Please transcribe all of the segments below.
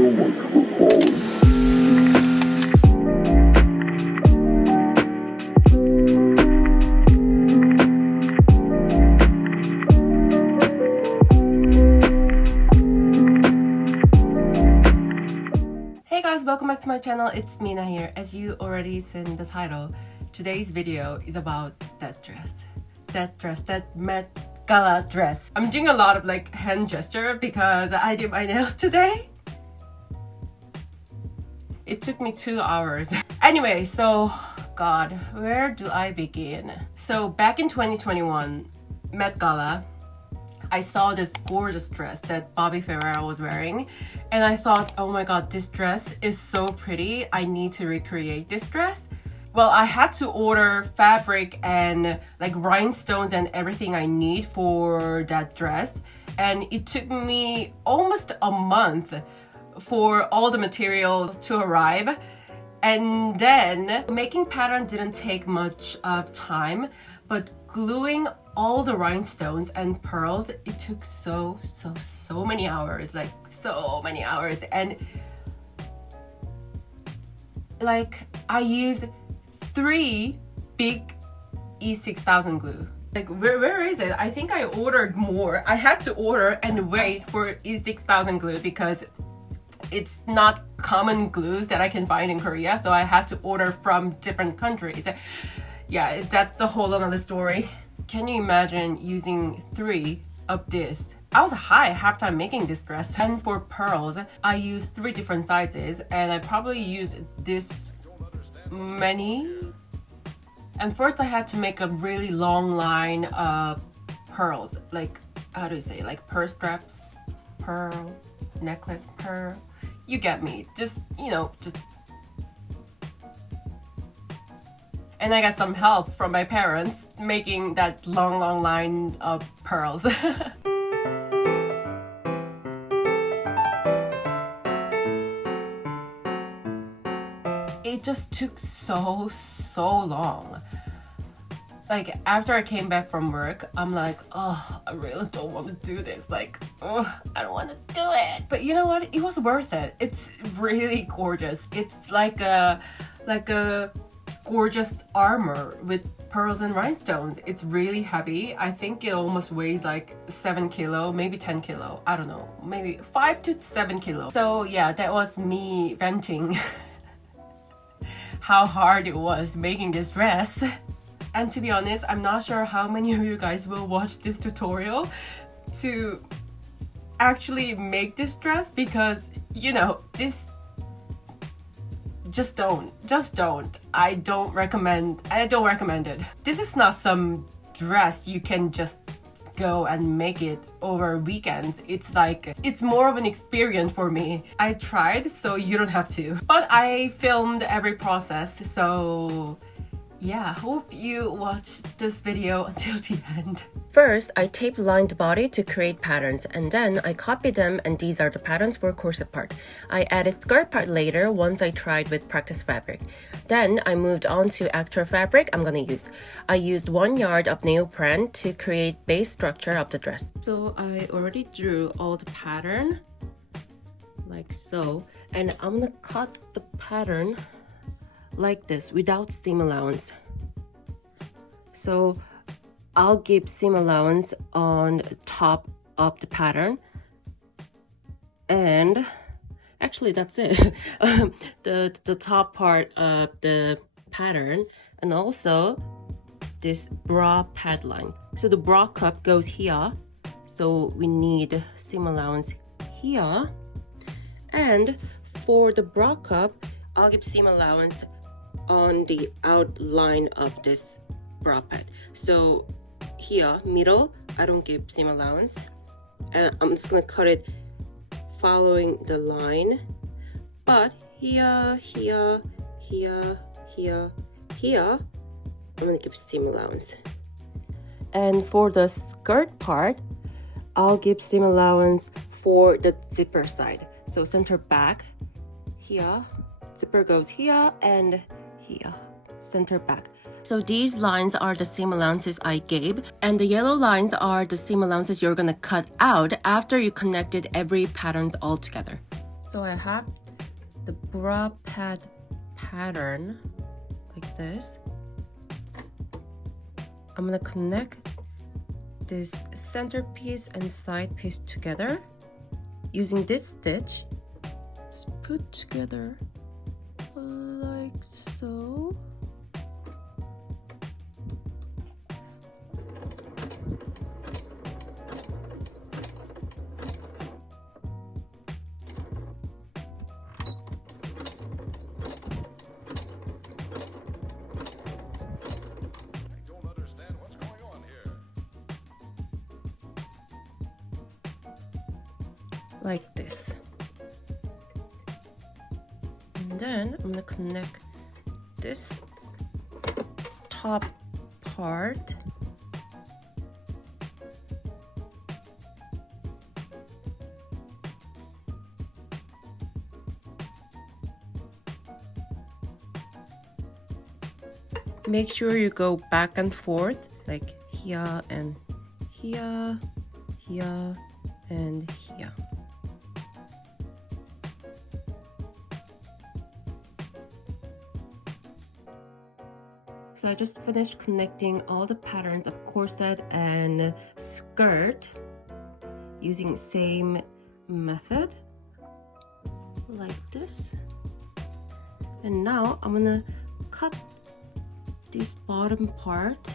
so much for calling. Hey guys, welcome back to my channel. It's Mina here. As you already seen the title, today's video is about that dress, that Met Gala dress. I'm doing a lot of like hand gesture because I did my nails today. It took me 2 hours. Anyway, so God, where do I begin? So back in 2021, Met Gala, I saw this gorgeous dress that Barbie Ferreira was wearing, and I thought, oh my god, this dress is so pretty. I need to recreate this dress. Well, I had to order fabric and like rhinestones and everything I need for that dress, and it took me almost a month for all the materials to arrive. And then making pattern didn't take much of time, but gluing all the rhinestones and pearls, it took so many hours, like so many hours. And like I used 3 big E6000 glue. Like where is it? I think I ordered more. I had to order and wait for E6000 glue because it's not common glues that I can find in Korea, so I had to order from different countries. Yeah, that's the whole another story. Can you imagine using 3 of this? I was high half time making this dress. And for pearls, I used 3 different sizes, and I probably used this many. And first I had to make a really long line of pearls, like, how do you say, like pearl straps, pearl necklace, pearl. You get me. Just, you know, just. And I got some help from my parents making that long line of pearls. It just took so long. Like after I came back from work, I'm like, oh, I really don't want to do this. Like, oh, I don't want to do it. But you know what? It was worth it. It's really gorgeous. It's like a gorgeous armor with pearls and rhinestones. It's really heavy. I think it almost weighs like 7 kilo, maybe 10 kilo. I don't know, maybe 5 to 7 kilo. So yeah, that was me venting how hard it was making this dress. And to be honest, I'm not sure how many of you guys will watch this tutorial to actually make this dress, because you know, this just don't. I don't recommend it. This is not some dress you can just go and make it over weekends. It's like, it's more of an experience for me. I tried, so you don't have to. But I filmed every process, so yeah, hope you watch this video until the end. First, I tape lined body to create patterns, and then I copied them, and these are the patterns for corset part. I added skirt part later once I tried with practice fabric. Then I moved on to actual fabric I'm gonna use. I used 1 yard of neoprene to create base structure of the dress. So I already drew all the pattern, like so, and I'm gonna cut the pattern like this without seam allowance. So I'll give seam allowance on top of the pattern, and actually that's it. the top part of the pattern, and also this bra pad line. So the bra cup goes here, so we need seam allowance here. And for the bra cup, I'll give seam allowance on the outline of this bra pad. So here, middle, I don't give seam allowance, and I'm just gonna cut it following the line. But here, I'm gonna give seam allowance. And for the skirt part, I'll give seam allowance for the zipper side. So center back, here, zipper goes here, and here, center back. So these lines are the seam allowances I gave, and the yellow lines are the seam allowances you're gonna cut out after you connected every patterns all together. So I have the bra pad pattern like this. I'm gonna connect this centerpiece and side piece together using this stitch. Just put together like so. Like this. And then I'm gonna connect this top part make sure you go back and forth like here and here, here and here. So I just finished connecting all the patterns of corset and skirt using same method like this. And now I'm gonna cut this bottom part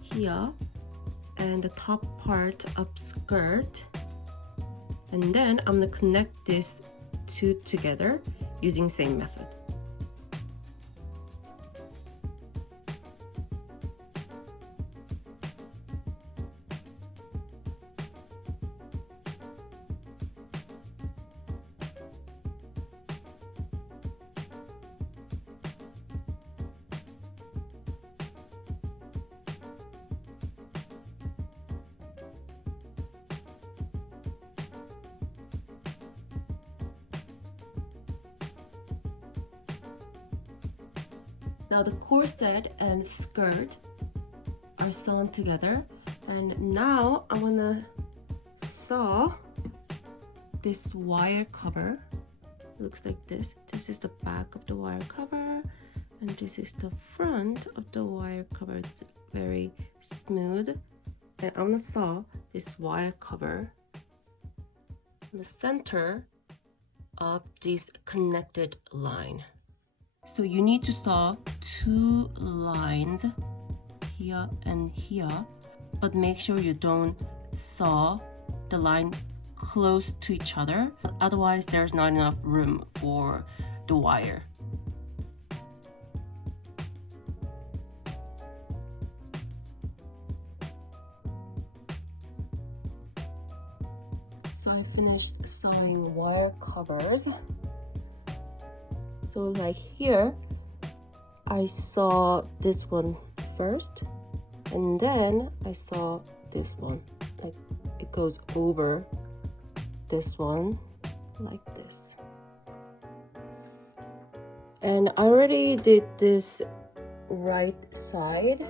here and the top part of skirt, and then I'm gonna connect this two together using same method. Now the corset and skirt are sewn together, and now I'm gonna sew this wire cover. Looks like this. This is the back of the wire cover, and this is the front of the wire cover. It's very smooth. And I'm gonna sew this wire cover in the center of this connected line. So you need to sew two lines here and here, but make sure you don't sew the line close to each other, otherwise there's not enough room for the wire. So I finished sewing wire covers. So like here, I saw this one first, and then I saw this one. Like it goes over this one, like this. And I already did this right side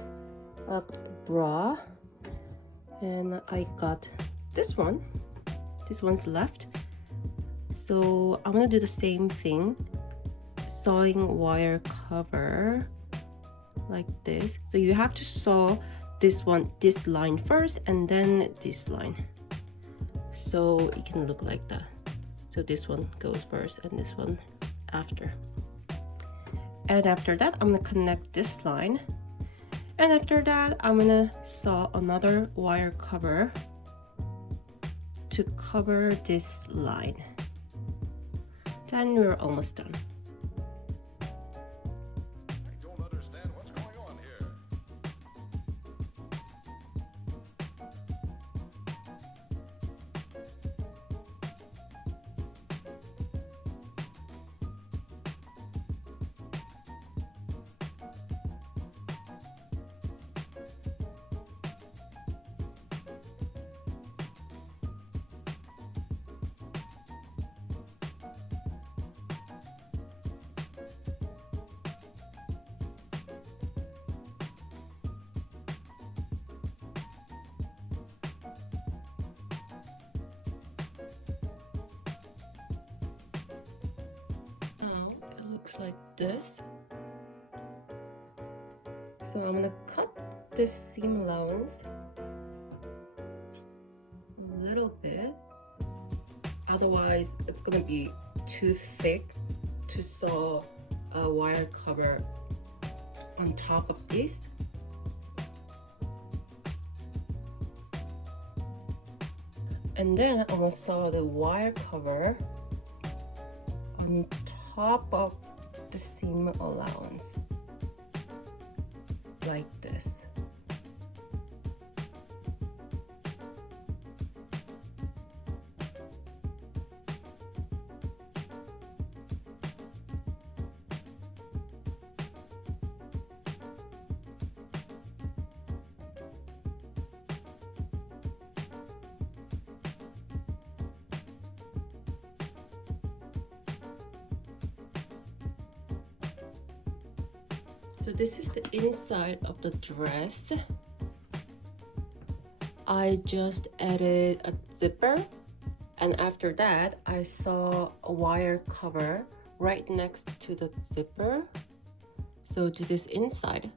of bra, and I got this one. This one's left. So I'm gonna do the same thing. Sewing wire cover like this. So you have to sew this line first and then this line, so it can look like that. So this one goes first and this one after. And after that I'm gonna connect this line, and after that I'm gonna sew another wire cover to cover this line. Then we're almost done. looks like this. So I'm gonna cut this seam allowance a little bit, otherwise it's gonna be too thick to sew a wire cover on top of this. And then I'm gonna sew the wire cover on top of the seam allowance like this. So this is the inside of the dress. I just added a zipper, and after that I saw a wire cover right next to the zipper. So this is inside.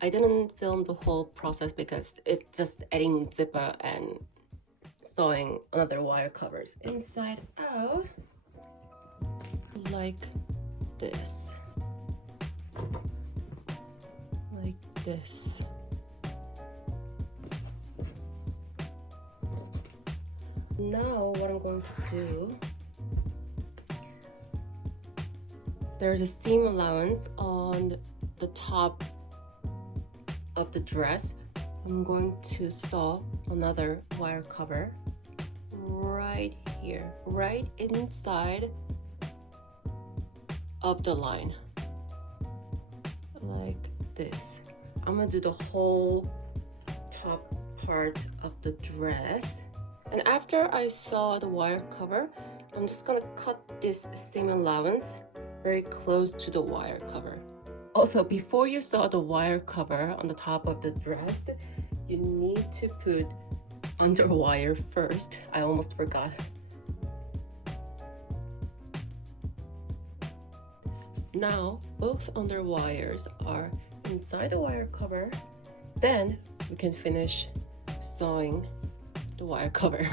I didn't film the whole process because it's just adding zipper and sewing another wire covers. Inside out, like this. Like this. Now what I'm going to do, there's a seam allowance on the top of the dress. I'm going to sew another wire cover right here, right inside of the line, like this. I'm gonna do the whole top part of the dress, and after I sew the wire cover, I'm just gonna cut this seam allowance very close to the wire cover. Also, before you sew the wire cover on the top of the dress, you need to put underwire first. I almost forgot. Now both underwires are inside the wire cover. Then we can finish sewing the wire cover.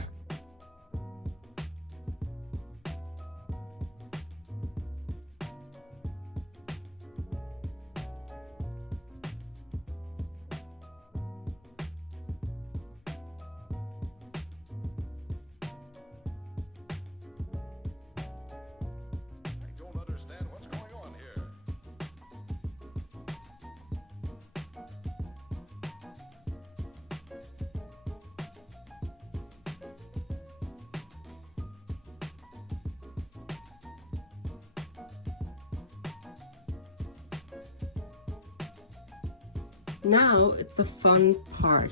Now it's the fun part.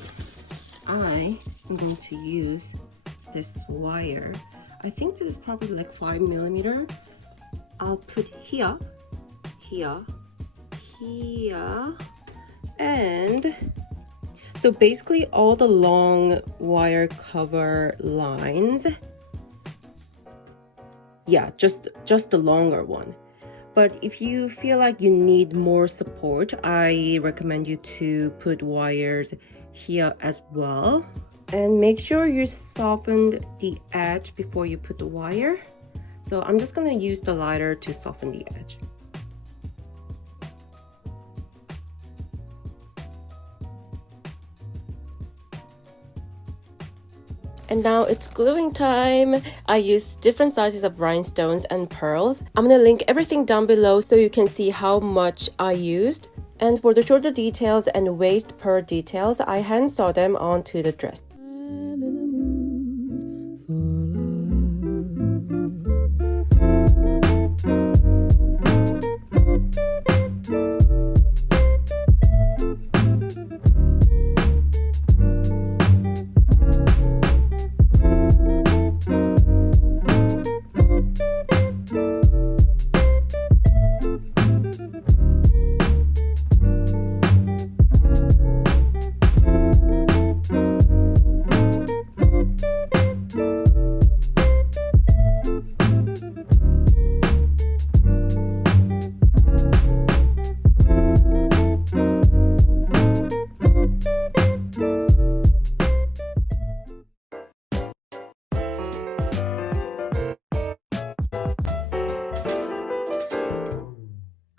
I am going to use this wire. I think this is probably like 5mm. I'll put here, here, here, and so basically all the long wire cover lines. Yeah, just the longer one. But if you feel like you need more support, I recommend you to put wires here as well. And make sure you soften the edge before you put the wire. So I'm just gonna use the lighter to soften the edge. And now it's gluing time. I used different sizes of rhinestones and pearls. I'm gonna link everything down below so you can see how much I used. And for the shoulder details and waist pearl details, I hand sew them onto the dress.